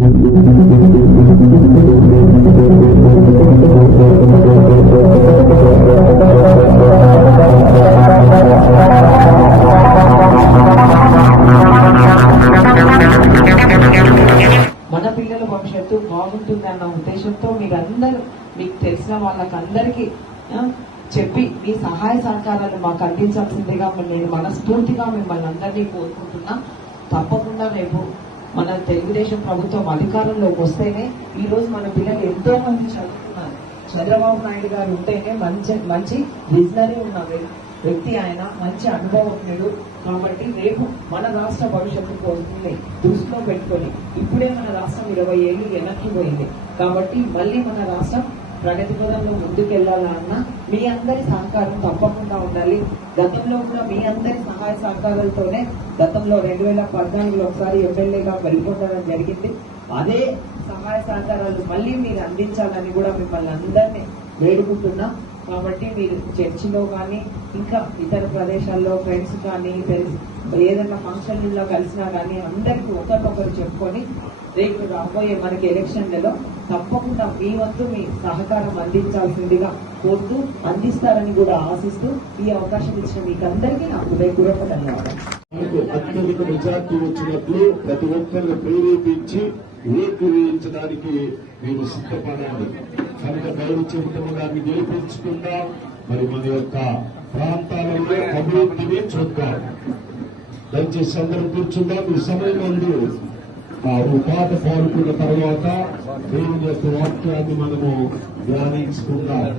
మన పిల్లల భవిష్యత్తు బాగుంటుంది అన్న ఉద్దేశంతో మీరందరూ మీకు తెలిసిన వాళ్ళకందరికీ చెప్పి మీ సహాయ సహకారాలు మాకు అందించాల్సిందిగా నేను మనస్ఫూర్తిగా మిమ్మల్ని అందరినీ కోరుకుంటున్నా. తప్పకుండా రేపు మన తెలుగుదేశం ప్రభుత్వం అధికారంలోకి వస్తేనే ఈ రోజు మన పిల్లలు ఎంతో మంది చదువుతున్నారు. చంద్రబాబు నాయుడు గారు ఉంటేనే మంచి విజనరీ ఉన్న వ్యక్తి, ఆయన మంచి అనుభవజ్ఞుడు. కాబట్టి రేపు మన రాష్ట్ర భవిష్యత్తు కోరుతుంది దృష్టిలో పెట్టుకొని ఇప్పుడే మన రాష్ట్రం 20 ఏళ్ళు వెనక్కి పోయింది. కాబట్టి మళ్ళీ మన రాష్ట్రం ప్రగతి పదంలో ముందుకెళ్లాలన్నా మీ అందరి సహకారం తప్పకుండా ఉండాలి. గతంలో కూడా మీ అందరి సహాయ సహకారాలతోనే గతంలో 2014లో ఒకసారి ఎమ్మెల్యేగా వెళ్ళిపోవడం జరిగింది. అదే సహాయ సహకారాలు మళ్ళీ మీరు అందించాలని కూడా మిమ్మల్ని అందరినీ వేడుకుంటున్నా. కాబట్టి మీరు చర్చిలో కానీ ఇంకా ఇతర ప్రదేశాల్లో ఫ్రెండ్స్ కానీ ఏదైనా ఫంక్షన్లలో కలిసినా కానీ అందరికీ ఒకరినొకరు చెప్పుకొని రేపు రాబోయే మనకి ఎలక్షన్లలో తప్పకుండా మీ వంతు మీ సహకారం అందించాల్సిందిగా కోరుతూ అందిస్తారని కూడా ఆశిస్తూ ఈ అవకాశం ఇచ్చిన మీకు అందరికీ నా హృదయపూర్వక ధన్యవాదాలు. అత్యధిక మెజార్టీ వచ్చినట్లు ప్రతి ఒక్కరిని ప్రేరేపించి ఓట్లు వేయించడానికి మీరు సిద్ధపడాలి. కనుక గౌరవ చెబుతున్న దాన్ని గెలిపించకుండా మరి మన యొక్క ప్రాంతాలలో అభివృద్ధిని చూద్దాం. దయచేసి అందరూ కూర్చుందాం. ఈ సమయం ముందు పాట పాడుకున్న తర్వాత దేవుని యొక్క వాక్యాన్ని మనము ధ్యానించుకుందాం.